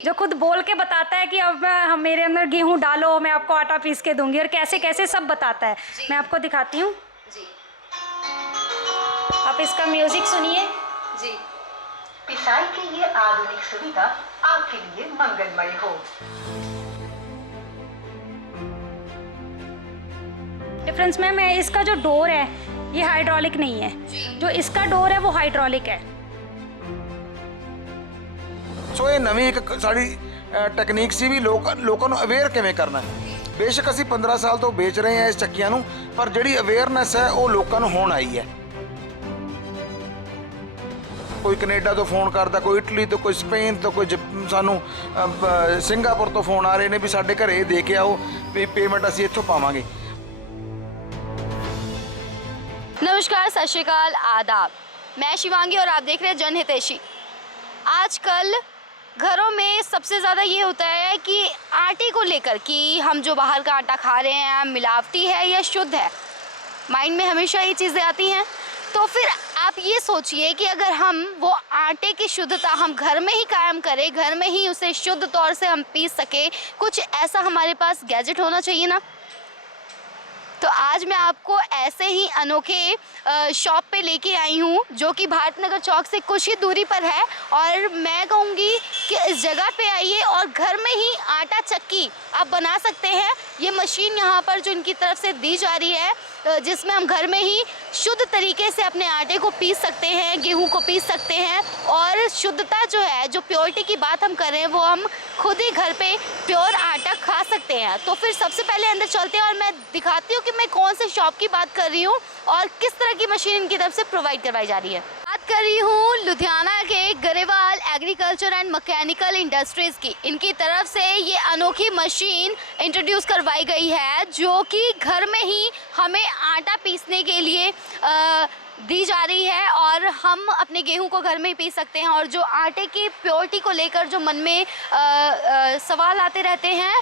जो खुद बोल के बताता है कि अब हम मेरे अंदर गेहूं डालो, मैं आपको आटा पीस के दूंगी, और कैसे कैसे सब बताता है। मैं आपको दिखाती हूँ जी। आप इसका म्यूजिक सुनिए जी। पिसाई की ये आधुनिक सुविधा आपके लिए मंगलमय हो। डिफरेंस मैम है, इसका जो डोर है ये हाइड्रोलिक नहीं है, जो इसका डोर है वो हाइड्रोलिक है। ਸੋ ਇਹ ਨਵੀਂ ਇੱਕ ਸਾਡੀ ਟੈਕਨੀਕ ਸੀ ਵੀ ਲੋਕਾਂ ਨੂੰ ਅਵੇਅਰ ਕਿਵੇਂ ਕਰਨਾ ਹੈ। ਬੇਸ਼ੱਕ ਅਸੀਂ 15 ਸਾਲ ਤੋਂ ਵੇਚ ਰਹੇ ਹਾਂ ਇਸ ਚੱਕੀਆਂ ਨੂੰ, ਪਰ ਜਿਹੜੀ ਅਵੇਅਰਨੈਸ ਹੈ ਉਹ ਲੋਕਾਂ ਨੂੰ ਹੁਣ ਆਈ ਹੈ। ਕੋਈ ਕੈਨੇਡਾ ਤੋਂ ਫੋਨ ਕਰਦਾ, ਕੋਈ ਇਟਲੀ ਤੋਂ, ਕੋਈ ਸਪੇਨ ਤੋਂ, ਕੋਈ ਸਾਨੂੰ ਸਿੰਗਾਪੁਰ ਤੋਂ ਫੋਨ ਆ ਰਹੇ ਨੇ ਵੀ ਸਾਡੇ ਘਰੇ ਦੇ ਕੇ ਆਓ ਵੀ ਪੇਮੈਂਟ ਅਸੀਂ ਇੱਥੋਂ ਪਾਵਾਂਗੇ। नमस्कार, सत श्री अकाल, आदाब। मैं शिवांगी और आप देख रहे हैं जनहितैषी। आजकल घरों में सबसे ज़्यादा ये होता है कि आटे को लेकर कि हम जो बाहर का आटा खा रहे हैं मिलावटी है या शुद्ध है, माइंड में हमेशा ये चीज़ें आती हैं। तो फिर आप ये सोचिए कि अगर हम वो आटे की शुद्धता हम घर में ही कायम करें, घर में ही उसे शुद्ध तौर से हम पीस सके, कुछ ऐसा हमारे पास गैजेट होना चाहिए ना। तो आज मैं आपको ऐसे ही अनोखे शॉप पे लेके आई हूँ जो कि भारत नगर चौक से कुछ ही दूरी पर है, और मैं कहूँगी कि इस जगह पे आइए और घर में ही आटा चक्की आप बना सकते हैं। ये मशीन यहाँ पर जो इनकी तरफ से दी जा रही है, जिसमें हम घर में ही शुद्ध तरीके से अपने आटे को पीस सकते हैं, गेहूं को पीस सकते हैं, और शुद्धता जो है, जो प्योरिटी की बात हम कर रहे हैं, वो हम खुद ही घर पे प्योर आटा खा सकते हैं। तो फिर सबसे पहले अंदर चलते हैं और मैं दिखाती हूँ कि मैं कौन से शॉप की बात कर रही हूँ और किस तरह की मशीन इनकी तरफ से प्रोवाइड करवाई जा रही है। बात कर रही हूँ लुधियाना के Grewal agriculture and mechanical industries की। इनकी तरफ से ये अनोखी मशीन इंट्रोड्यूस करवाई गई है जो कि घर में ही हमें आटा पीसने के लिए दी जा रही है, और हम अपने गेहूं को घर में ही पीस सकते हैं। और जो आटे की प्योरिटी को लेकर जो मन में सवाल आते रहते हैं,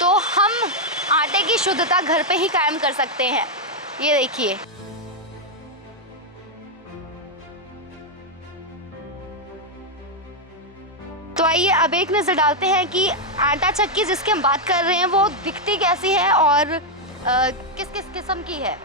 तो हम आटे की शुद्धता घर पे ही कायम कर सकते हैं। ये देखिए, तो आइए अब एक नज़र डालते हैं कि आटा चक्की जिसकी हम बात कर रहे हैं वो दिखती कैसी है और किस किस किस्म की है।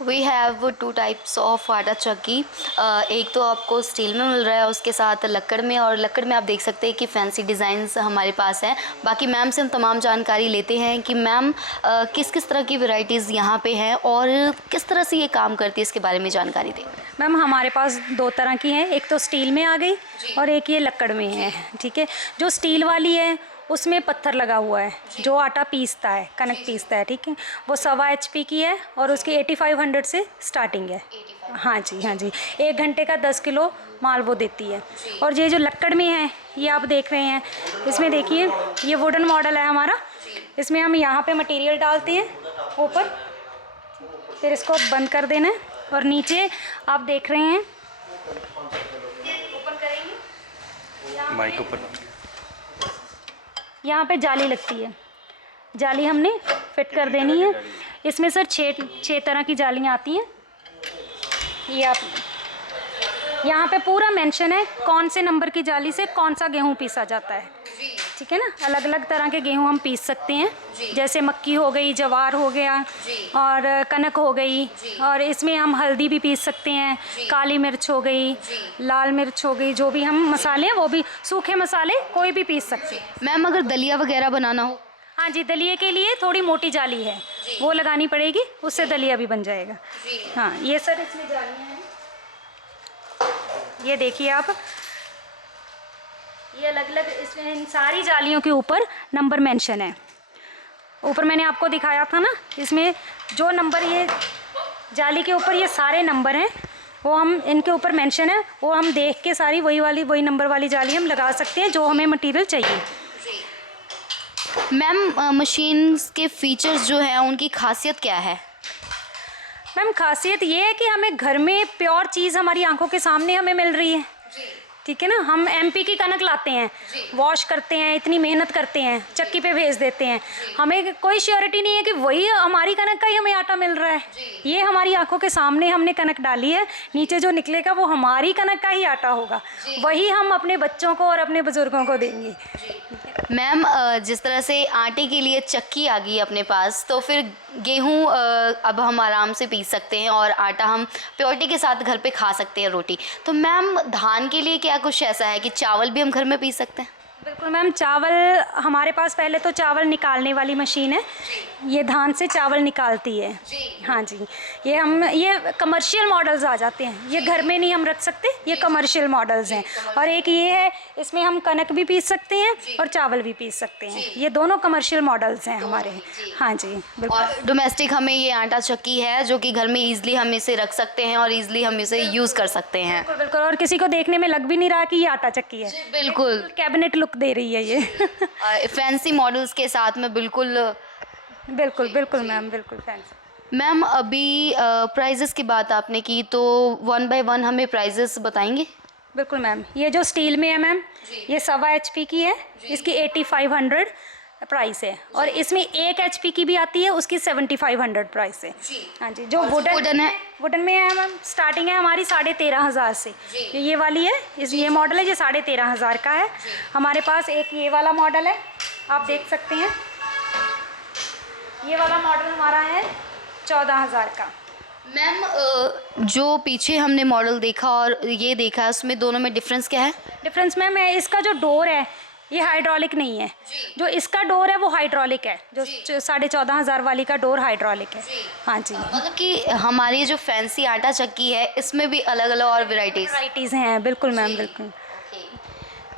We have two types of atta chakki. एक तो आपको स्टील में मिल रहा है, उसके साथ लकड़ में, और लकड़ में आप देख सकते हैं कि फैंसी डिज़ाइंस हमारे पास हैं। बाकी मैम से हम तमाम जानकारी लेते हैं कि मैम किस किस तरह की वैरायटीज़ यहाँ पे हैं और किस तरह से ये काम करती है, इसके बारे में जानकारी दें। मैम हमारे पास दो तरह की हैं, एक तो स्टील में आ गई और एक ये लकड़ में है। ठीक है, जो स्टील वाली है उसमें पत्थर लगा हुआ है जो आटा पीसता है, कनक पीसता है। ठीक है, वो 1.25 HP की है और उसकी 8500 से स्टार्टिंग है। हाँ जी, हाँ जी, 1 घंटे का 10 किलो माल वो देती है। और ये जो लकड़ में है ये आप देख रहे हैं, इसमें देखिए ये वुडन मॉडल है हमारा। इसमें हम यहाँ पे मटेरियल डालते हैं ऊपर, फिर इसको बंद कर देना है, और नीचे आप देख रहे हैं ओपन करेंगे माइक ऊपर, यहाँ पे जाली लगती है, जाली हमने फिट कर देनी है। इसमें सर 6 तरह की जालियाँ आती हैं। ये आप यहाँ पे पूरा मेंशन है कौन से नंबर की जाली से कौन सा गेहूँ पीसा जाता है। ठीक है ना, अलग अलग तरह के गेहूँ हम पीस सकते हैं, जैसे मक्की हो गई, जवार हो गया और कनक हो गई, और इसमें हम हल्दी भी पीस सकते हैं, काली मिर्च हो गई, लाल मिर्च हो गई, जो भी हम मसाले हैं वो भी, सूखे मसाले कोई भी पीस सकते हैं। मैम अगर दलिया वगैरह बनाना हो? हाँ जी, दलिए के लिए थोड़ी मोटी जाली है, वो लगानी पड़ेगी, उससे दलिया भी बन जाएगा। हाँ, ये सर इसमें जालियाँ हैं, ये देखिए आप, ये अलग अलग इसमें इन सारी जालियों के ऊपर नंबर मेंशन है। ऊपर मैंने आपको दिखाया था ना, इसमें जो नंबर ये जाली के ऊपर ये सारे नंबर हैं वो हम इनके ऊपर मेंशन है, वो हम देख के सारी वही नंबर वाली जाली हम लगा सकते हैं जो हमें मटेरियल चाहिए। मैम मशीन्स के फीचर्स जो हैं उनकी खासियत क्या है? मैम खासियत ये है कि हमें घर में प्योर चीज़ हमारी आंखों के सामने हमें मिल रही है, ठीक है ना। हम एमपी की कनक लाते हैं, वॉश करते हैं, इतनी मेहनत करते हैं, चक्की पे भेज देते हैं, हमें कोई श्योरिटी नहीं है कि वही हमारी कनक का ही हमें आटा मिल रहा है। ये हमारी आंखों के सामने हमने कनक डाली है, नीचे जो निकलेगा वो हमारी कनक का ही आटा होगा, वही हम अपने बच्चों को और अपने बुजुर्गों को देंगे। मैम जिस तरह से आटे के लिए चक्की आ गई अपने पास, तो फिर गेहूँ अब हम आराम से पीस सकते हैं और आटा हम प्योरिटी के साथ घर पे खा सकते हैं, रोटी। तो मैम धान के लिए क्या कुछ ऐसा है कि चावल भी हम घर में पीस सकते हैं? बिल्कुल मैम, चावल हमारे पास पहले तो चावल निकालने वाली मशीन है, ये धान से चावल निकालती है। हाँ जी, ये कमर्शियल मॉडल्स आ जाते हैं, ये घर में नहीं हम रख सकते, ये कमर्शियल मॉडल्स हैं। और एक ये है, इसमें हम कनक भी पीस सकते हैं और चावल भी पीस सकते हैं, ये दोनों कमर्शियल मॉडल्स हैं हमारे। हाँ जी बिल्कुल। और डोमेस्टिक हमें ये आटा चक्की है जो कि घर में ईजिली हम इसे रख सकते हैं और ईजिली हम इसे यूज़ कर सकते हैं। बिल्कुल बिल्कुल, और किसी को देखने में लग भी नहीं रहा कि ये आटा चक्की है, बिल्कुल कैबिनेट लुक दे रही है ये। फैंसी मॉडल्स के साथ में बिल्कुल बिल्कुल बिल्कुल मैम, बिल्कुल फैंसी। मैम अभी प्राइजेस की बात आपने की, तो 1 बाय 1 हमें प्राइजेस बताएंगे? बिल्कुल मैम, ये जो स्टील में है मैम, ये 1.25 HP की है, इसकी 8500 प्राइस है। और इसमें 1 HP की भी आती है, उसकी 7500 प्राइस है। हाँ जी, जो वुडन है, वुडन में है मैम, स्टार्टिंग है हमारी 13,500 से। ये वाली है, ये मॉडल है, ये 13,500 का है। हमारे पास एक ये वाला मॉडल है, आप देख सकते हैं, ये वाला मॉडल हमारा है 14,000 का। मैम जो पीछे हमने मॉडल देखा और ये देखा है, उसमें दोनों में डिफरेंस क्या है? डिफरेंस मैम है, इसका जो डोर है ये हाइड्रोलिक नहीं है, जो इसका डोर है वो हाइड्रोलिक है, जो 14,500 वाली का डोर हाइड्रोलिक है। हाँ जी, मतलब कि हमारी जो फैंसी आटा चक्की है इसमें भी अलग अलग और वैराइटीज़ हैं। बिल्कुल मैम, बिल्कुल।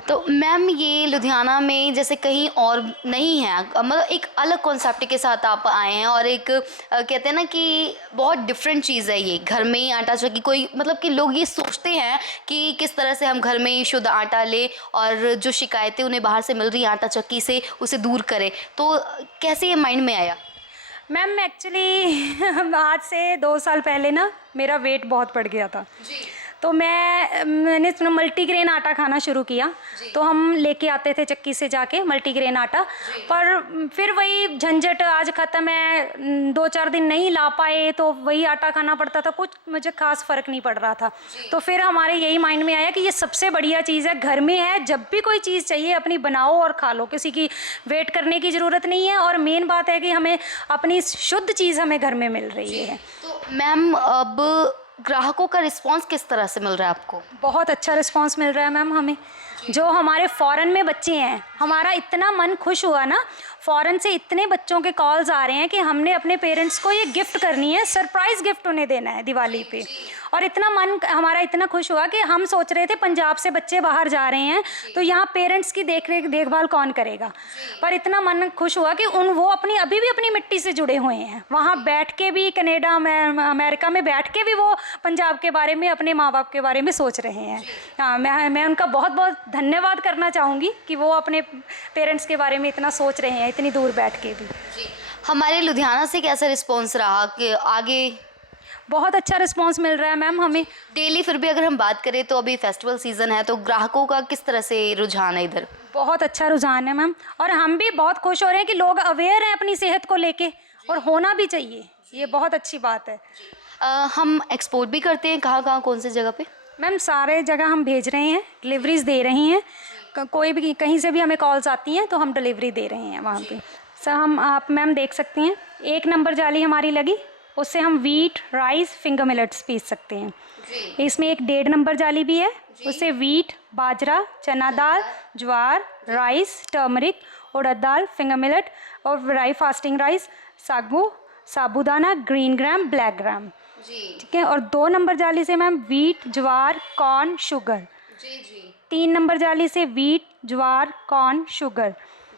तो मैम ये लुधियाना में जैसे कहीं और नहीं है, मतलब एक अलग कॉन्सेप्ट के साथ आप आए हैं और एक कहते हैं ना कि बहुत डिफरेंट चीज़ है ये, घर में ही आटा चक्की। कोई मतलब कि लोग ये सोचते हैं कि किस तरह से हम घर में ही शुद्ध आटा ले और जो शिकायतें उन्हें बाहर से मिल रही हैं आटा चक्की से उसे दूर करें, तो कैसे ये माइंड में आया? मैम एक्चुअली आज से 2 साल पहले ना मेरा वेट बहुत बढ़ गया था, तो मैंने मल्टीग्रेन आटा खाना शुरू किया। तो हम लेके आते थे चक्की से जाके मल्टीग्रेन आटा, पर फिर वही झंझट आज ख़त्म है, 2-4 दिन नहीं ला पाए तो वही आटा खाना पड़ता था, कुछ मुझे खास फ़र्क नहीं पड़ रहा था। तो फिर हमारे यही माइंड में आया कि ये सबसे बढ़िया चीज़ है, घर में है, जब भी कोई चीज़ चाहिए अपनी बनाओ और खा लो, किसी की वेट करने की ज़रूरत नहीं है। और मेन बात है कि हमें अपनी शुद्ध चीज़ हमें घर में मिल रही है। तो मैम अब ग्राहकों का रिस्पांस किस तरह से मिल रहा है आपको? बहुत अच्छा रिस्पांस मिल रहा है मैम हमें। जो हमारे फॉरेन में बच्चे हैं, हमारा इतना मन खुश हुआ ना, फॉरेन से इतने बच्चों के कॉल्स आ रहे हैं कि हमने अपने पेरेंट्स को ये गिफ्ट करनी है, सरप्राइज़ गिफ्ट उन्हें देना है दिवाली पे। और इतना मन हमारा इतना खुश हुआ कि हम सोच रहे थे पंजाब से बच्चे बाहर जा रहे हैं तो यहाँ पेरेंट्स की देखभाल कौन करेगा, पर इतना मन खुश हुआ कि वो अभी भी अपनी मिट्टी से जुड़े हुए हैं। वहाँ बैठ के भी, कनेडा में, अमेरिका में बैठ के भी वो पंजाब के बारे में, अपने माँ बाप के बारे में सोच रहे हैं। हाँ, मैं उनका बहुत बहुत धन्यवाद करना चाहूँगी कि वो अपने पेरेंट्स के बारे में इतना सोच रहे हैं, इतनी दूर बैठ के भी। हमारे लुधियाना से कैसा रिस्पॉन्स रहा कि आगे? बहुत अच्छा रिस्पांस मिल रहा है मैम हमें डेली। फिर भी अगर हम बात करें तो अभी फेस्टिवल सीज़न है, तो ग्राहकों का किस तरह से रुझान है इधर? बहुत अच्छा रुझान है मैम, और हम भी बहुत खुश हो रहे हैं कि लोग अवेयर हैं अपनी सेहत को लेके, और होना भी चाहिए, ये बहुत अच्छी बात है। हम एक्सपोर्ट भी करते हैं, कहाँ कौन सी जगह पे? मैम सारे जगह हम भेज रहे हैं, डिलीवरीज दे रही हैं, कोई भी कहीं से भी हमें कॉल्स आती हैं तो हम डिलीवरी दे रहे हैं वहाँ पे। सर आप मैम देख सकती हैं, 1 नंबर जाली हमारी लगी, उससे हम वीट, राइस, फिंगर मिलेट्स पीस सकते हैं। इसमें एक 1.5 नंबर जाली भी है, उससे वीट, बाजरा, चना दाल, ज्वार, राइस, टर्मरिक, उड़द दाल, फिंगर मिलेट और ड्राई फास्टिंग राइस, साबूदाना, ग्रीन ग्राम, ब्लैक ग्राम, ठीक है। और 2 नंबर जाली से मैम वीट, ज्वार, कॉर्न, शुगर, जी जी 3 नंबर जाली से वीट, ज्वार, कॉर्न, शुगर।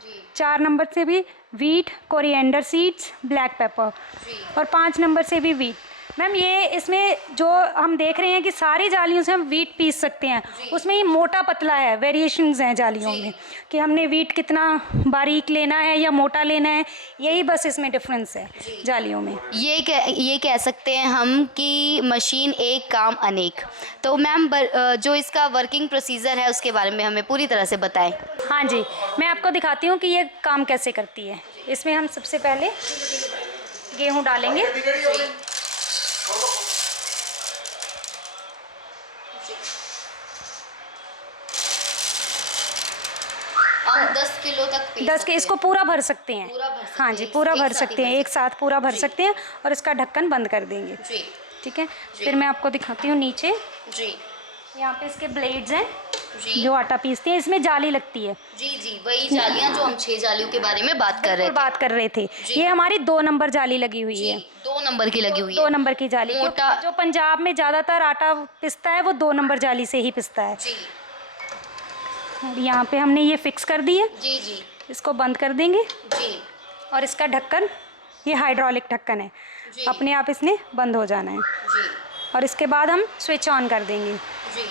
जी 4 नंबर से भी wheat, coriander seeds, black pepper. जी। और 5 नंबर से भी वीट। मैम ये इसमें जो हम देख रहे हैं कि सारी जालियों से हम वीट पीस सकते हैं, उसमें ये मोटा पतला है, वेरिएशंस हैं जालियों में कि हमने वीट कितना बारीक लेना है या मोटा लेना है, यही बस इसमें डिफरेंस है जालियों में। ये कह सकते हैं हम कि मशीन एक काम अनेक। तो मैम जो इसका वर्किंग प्रोसीजर है उसके बारे में हमें पूरी तरह से बताएं। हाँ जी, मैं आपको दिखाती हूँ कि ये काम कैसे करती है। इसमें हम सबसे पहले गेहूँ डालेंगे। और 10 किलो तक पीस 10 के इसको पूरा भर सकते हैं। पूरा भर सकते हाँ जी, हैं, पूरा एक भर साथ ही सकते हैं, भर एक साथ पूरा भर सकते हैं और इसका ढक्कन बंद कर देंगे। जी ठीक है, फिर मैं आपको दिखाती हूँ नीचे, जी यहाँ पे इसके ब्लेड्स हैं जी जो आटा पीसते हैं, इसमें जाली लगती है। जी जी वही जालियां जो हम 6 जालियों के बारे में बात कर रहे और थे। बात कर रहे थे, ये हमारी 2 नंबर जाली लगी हुई जी है। 2 नंबर की लगी हुई 2 है। नंबर की जाली, मोटा- क्योंकि जो पंजाब में ज़्यादातर आटा पिसता है वो 2 नंबर जाली से ही पिसता है। जी और यहाँ पे हमने ये फिक्स कर दी है, जी जी इसको बंद कर देंगे जी और इसका ढक्कन, ये हाइड्रोलिक ढक्कन है, जी। अपने आप इसने बंद हो जाना है। जी और इसके बाद हम स्विच ऑन कर देंगे। जी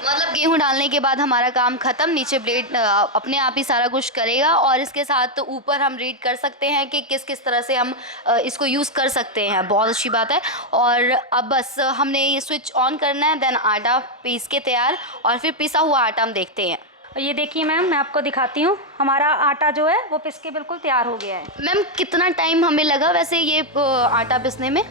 मतलब गेहूं डालने के बाद हमारा काम खत्म, नीचे ब्लेड अपने आप ही सारा कुछ करेगा और इसके साथ ऊपर हम रीड कर सकते हैं कि किस किस तरह से हम इसको यूज़ कर सकते हैं। बहुत अच्छी बात है। और अब बस हमने ये स्विच ऑन करना है, देन आटा पीस के तैयार, और फिर पिसा हुआ आटा हम देखते हैं। और ये देखिए मैम, मैं आपको दिखाती हूँ, हमारा आटा जो है वो पिस के बिल्कुल तैयार हो गया है। मैम कितना टाइम हमें लगा वैसे ये आटा पिसने में?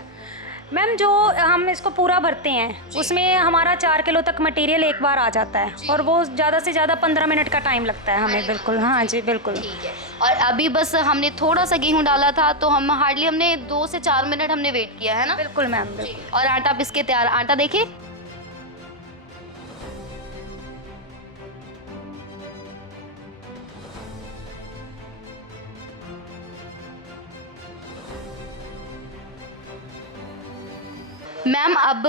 मैम जो हम इसको पूरा भरते हैं उसमें हमारा 4 किलो तक मटेरियल एक बार आ जाता है और वो ज़्यादा से ज़्यादा 15 मिनट का टाइम लगता है हमें। बिल्कुल, हाँ जी बिल्कुल। ठीक है। और अभी बस हमने थोड़ा सा गेहूं डाला था तो हम हार्डली हमने 2 से 4 मिनट हमने वेट किया है ना। बिल्कुल मैम, बिल्कुल। और आटा पिस के तैयार। आटा देखिए, मैम अब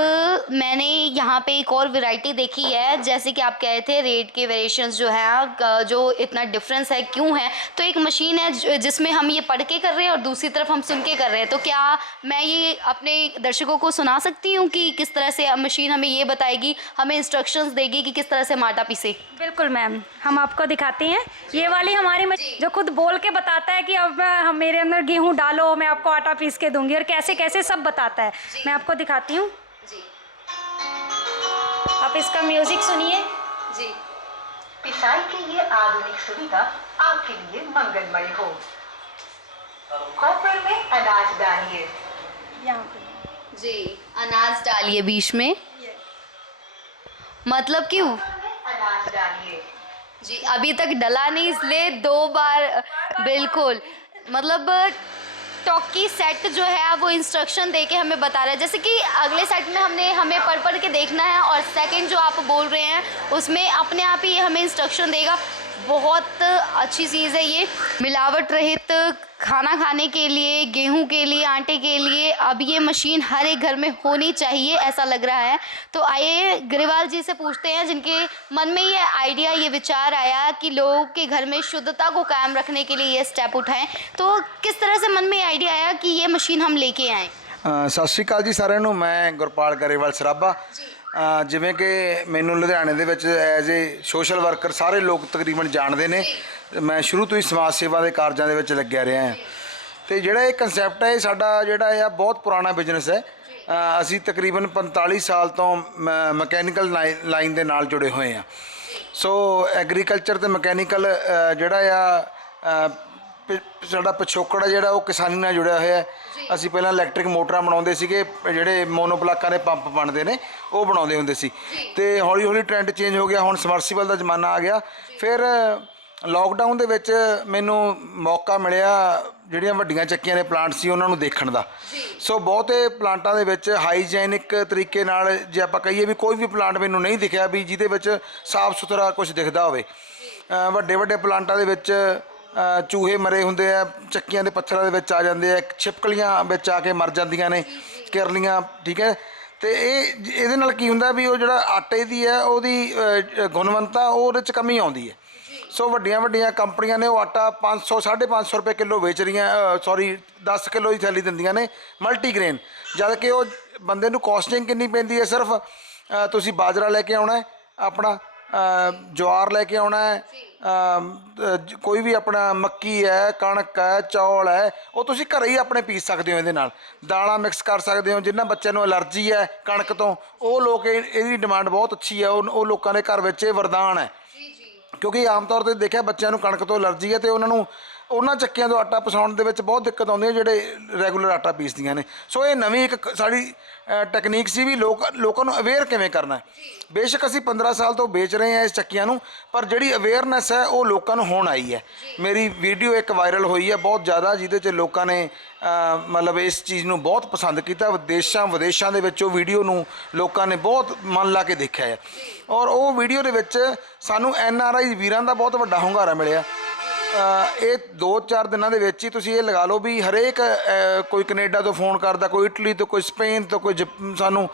मैंने यहाँ पे एक और वैरायटी देखी है, जैसे कि आप कह रहे थे रेट के वेरिएशंस जो है, जो इतना डिफरेंस है क्यों है। तो एक मशीन है जिसमें हम ये पढ़ के कर रहे हैं और दूसरी तरफ हम सुन के कर रहे हैं। तो क्या मैं ये अपने दर्शकों को सुना सकती हूँ कि किस तरह से मशीन हमें ये बताएगी, हमें इंस्ट्रक्शंस देगी कि किस तरह से हम आटा पीसे? बिल्कुल मैम, हम आपको दिखाते हैं। ये वाली हमारी मशीन जो खुद बोल के बताता है कि अब मेरे अंदर गेहूँ डालो, मैं आपको आटा पीस के दूंगी, और कैसे कैसे सब बताता है। मैं आपको दिखाती हूँ, जी आप इसका म्यूजिक सुनिए। जी पिसाई की ये आधुनिक सुविधा आपके लिए मंगलमय हो। कॉपर में अनाज डालिए। यहाँ पे जी अनाज डालिए बीच में, मतलब क्यों? अनाज डालिए। जी अभी तक डला नहीं इसलिए 2 बार। बिल्कुल, मतलब टॉकी सेट जो है वो इंस्ट्रक्शन देके हमें बता रहा है, जैसे कि अगले सेट में हमें पढ़ के देखना है और सेकंड जो आप बोल रहे हैं उसमें अपने आप ही हमें इंस्ट्रक्शन देगा। बहुत अच्छी चीज़ है ये, मिलावट रहित खाना खाने के लिए, गेहूं के लिए, आटे के लिए अब ये मशीन हर एक घर में होनी चाहिए ऐसा लग रहा है। तो आइए ग्रेवाल जी से पूछते हैं जिनके मन में ये आइडिया, ये विचार आया कि लोगों के घर में शुद्धता को कायम रखने के लिए ये स्टेप उठाएं। तो किस तरह से मन में आइडिया आया कि ये मशीन हम लेके आएँ? ਸਤਿ ਸ਼੍ਰੀ ਅਕਾਲ ਜੀ ਸਾਰਿਆਂ ਨੂੰ। ਮੈਂ ਗੁਰਪਾਲ ਗਰੇਵਾਲ ਸਰਾਭਾ। ਜਿਵੇਂ ਕਿ ਮੈਨੂੰ ਲੁਧਿਆਣੇ ਦੇ ਵਿੱਚ ਐਜ਼ ਏ ਸੋਸ਼ਲ ਵਰਕਰ ਸਾਰੇ ਲੋਕ ਤਕਰੀਬਨ ਜਾਣਦੇ ਨੇ, ਮੈਂ ਸ਼ੁਰੂ ਤੋਂ ਹੀ ਸਮਾਜ ਸੇਵਾ ਦੇ ਕਾਰਜਾਂ ਦੇ ਵਿੱਚ ਲੱਗਿਆ ਰਿਹਾ ਹਾਂ। ਤੇ ਜਿਹੜਾ ਇਹ ਕਨਸੈਪਟ ਹੈ, ਇਹ ਸਾਡਾ ਜਿਹੜਾ ਆ ਬਹੁਤ ਪੁਰਾਣਾ ਬਿਜ਼ਨਸ ਹੈ। ਅਸੀਂ ਤਕਰੀਬਨ 45 ਸਾਲ ਤੋਂ ਮਕੈਨੀਕਲ ਲਾਈਨ ਦੇ ਨਾਲ ਜੁੜੇ ਹੋਏ ਹਾਂ। ਸੋ ਐਗਰੀਕਲਚਰ ਤੇ ਮਕੈਨੀਕਲ ਜਿਹੜਾ ਆ ਸਾਡਾ ਪਿਛੋਕੜ ਹੈ ਜਿਹੜਾ ਉਹ ਕਿਸਾਨੀ ਨਾਲ ਜੁੜਿਆ ਹੋਇਆ ਹੈ। ਅਸੀਂ ਪਹਿਲਾਂ ਇਲੈਕਟ੍ਰਿਕ ਮੋਟਰਾਂ ਬਣਾਉਂਦੇ ਸੀਗੇ, ਜਿਹੜੇ ਮੋਨੋਪਲਾਕਾਂ ਦੇ ਪੰਪ ਬਣਦੇ ਨੇ ਉਹ ਬਣਾਉਂਦੇ ਹੁੰਦੇ ਸੀ, ਤੇ ਹੌਲੀ ਹੌਲੀ ਟ੍ਰੈਂਡ ਚੇਂਜ ਹੋ ਗਿਆ, ਹੁਣ ਸਮਰਸੀਬਲ ਦਾ ਜ਼ਮਾਨਾ ਆ ਗਿਆ। ਫਿਰ ਲੋਕਡਾਊਨ ਦੇ ਵਿੱਚ ਮੈਨੂੰ ਮੌਕਾ ਮਿਲਿਆ ਜਿਹੜੀਆਂ ਵੱਡੀਆਂ ਚੱਕੀਆਂ ਦੇ ਪਲਾਂਟ ਸੀ ਉਹਨਾਂ ਨੂੰ ਦੇਖਣ ਦਾ। ਸੋ ਬਹੁਤੇ ਪਲਾਂਟਾਂ ਦੇ ਵਿੱਚ ਹਾਈਜੈਨਿਕ ਤਰੀਕੇ ਨਾਲ, ਜੇ ਆਪਾਂ ਕਹੀਏ ਵੀ ਕੋਈ ਵੀ ਪਲਾਂਟ ਮੈਨੂੰ ਨਹੀਂ ਦਿਖਿਆ ਵੀ ਜਿਹਦੇ ਵਿੱਚ ਸਾਫ਼ ਸੁਥਰਾ ਕੁਝ ਦਿਖਦਾ ਹੋਵੇ। ਵੱਡੇ ਵੱਡੇ ਪਲਾਂਟਾਂ ਦੇ ਵਿੱਚ ਚੂਹੇ ਮਰੇ ਹੁੰਦੇ ਆ, ਚੱਕੀਆਂ ਦੇ ਪੱਥਰਾਂ ਦੇ ਵਿੱਚ ਆ ਜਾਂਦੇ ਆ, ਛਿਪਕਲੀਆਂ ਵਿੱਚ ਆ ਕੇ ਮਰ ਜਾਂਦੀਆਂ ਨੇ, ਕਿਰਲੀਆਂ, ਠੀਕ ਹੈ। ਤੇ ਇਹਦੇ ਨਾਲ ਕੀ ਹੁੰਦਾ ਵੀ ਉਹ ਜਿਹੜਾ ਆਟੇ ਦੀ ਹੈ ਉਹਦੀ ਗੁਣਵੰਤਾ ਉਹਦੇ 'ਚ ਕਮੀ ਆਉਂਦੀ ਹੈ। ਸੋ ਵੱਡੀਆਂ ਵੱਡੀਆਂ ਕੰਪਨੀਆਂ ਨੇ ਉਹ ਆਟਾ 500 550 ਰੁਪਏ ਕਿਲੋ ਵੇਚ ਰਹੀਆਂ, ਸੌਰੀ 10 ਕਿਲੋ ਦੀ ਥੈਲੀ ਦਿੰਦੀਆਂ ਨੇ ਮਲਟੀਗ੍ਰੇਨ, ਜਦ ਕਿ ਉਹ ਬੰਦੇ ਨੂੰ ਕੋਸਟਿੰਗ ਕਿੰਨੀ ਪੈਂਦੀ ਹੈ, ਸਿਰਫ ਤੁਸੀਂ ਬਾਜਰਾ ਲੈ ਕੇ ਆਉਣਾ ਹੈ, ਆਪਣਾ ਜਵਾਰ ਲੈ ਕੇ ਆਉਣਾ ਹੈ, ਕੋਈ ਵੀ ਆਪਣਾ ਮੱਕੀ ਹੈ, ਕਣਕ ਹੈ, ਚੌਲ ਹੈ, ਉਹ ਤੁਸੀਂ ਘਰੇ ਹੀ ਆਪਣੇ ਪੀਸ ਸਕਦੇ ਹੋ। ਇਹਦੇ ਨਾਲ ਦਾਲਾਂ ਮਿਕਸ ਕਰ ਸਕਦੇ ਹੋ। ਜਿਨ੍ਹਾਂ ਬੱਚਿਆਂ ਨੂੰ ਐਲਰਜੀ ਹੈ ਕਣਕ ਤੋਂ, ਉਹ ਲੋਕ ਇਹਦੀ ਡਿਮਾਂਡ ਬਹੁਤ ਅੱਛੀ ਹੈ, ਉਹ ਲੋਕਾਂ ਦੇ ਘਰ ਵਿੱਚ ਇਹ ਵਰਦਾਨ ਹੈ। ਕਿਉਂਕਿ ਆਮ ਤੌਰ 'ਤੇ ਦੇਖਿਆ ਬੱਚਿਆਂ ਨੂੰ ਕਣਕ ਤੋਂ ਐਲਰਜੀ ਹੈ, ਅਤੇ ਉਹਨਾਂ ਚੱਕੀਆਂ ਤੋਂ ਆਟਾ ਪਿਸਾਉਣ ਦੇ ਵਿੱਚ ਬਹੁਤ ਦਿੱਕਤ ਆਉਂਦੀ ਹੈ ਜਿਹੜੇ ਰੈਗੂਲਰ ਆਟਾ ਪੀਸਦੀਆਂ ਨੇ। ਸੋ ਇਹ ਨਵੀਂ ਇੱਕ ਸਾਡੀ ਟੈਕਨੀਕ ਸੀ ਵੀ ਲੋਕਾਂ ਨੂੰ ਅਵੇਅਰ ਕਿਵੇਂ ਕਰਨਾ। ਬੇਸ਼ੱਕ ਅਸੀਂ 15 ਸਾਲ ਤੋਂ ਵੇਚ ਰਹੇ ਹਾਂ ਇਸ ਚੱਕੀਆਂ ਨੂੰ, ਪਰ ਜਿਹੜੀ ਅਵੇਅਰਨੈਸ ਹੈ ਉਹ ਲੋਕਾਂ ਨੂੰ ਹੁਣ ਆਈ ਹੈ। ਮੇਰੀ ਵੀਡੀਓ ਇੱਕ ਵਾਇਰਲ ਹੋਈ ਹੈ ਬਹੁਤ ਜ਼ਿਆਦਾ, ਜਿਹਦੇ 'ਚ ਲੋਕਾਂ ਨੇ ਮਤਲਬ ਇਸ ਚੀਜ਼ ਨੂੰ ਬਹੁਤ ਪਸੰਦ ਕੀਤਾ। ਵਿਦੇਸ਼ਾਂ ਦੇ ਵਿੱਚ ਉਹ ਵੀਡੀਓ ਨੂੰ ਲੋਕਾਂ ਨੇ ਬਹੁਤ ਮਨ ਲਾ ਕੇ ਦੇਖਿਆ ਹੈ, ਔਰ ਉਹ ਵੀਡੀਓ ਦੇ ਵਿੱਚ ਸਾਨੂੰ NRI ਵੀਰਾਂ ਦਾ ਬਹੁਤ ਵੱਡਾ ਹੁੰਗਾਰਾ ਮਿਲਿਆ। ਇਹ 2-4 ਦਿਨਾਂ ਦੇ ਵਿੱਚ ਹੀ ਤੁਸੀਂ ਇਹ ਲਗਾ ਲਓ ਵੀ ਹਰੇਕ ਕੋਈ ਕੈਨੇਡਾ ਤੋਂ ਫੋਨ ਕਰਦਾ, ਕੋਈ ਇਟਲੀ ਤੋਂ, ਕੋਈ ਸਪੇਨ ਤੋਂ, ਕੋਈ ਸਾਨੂੰ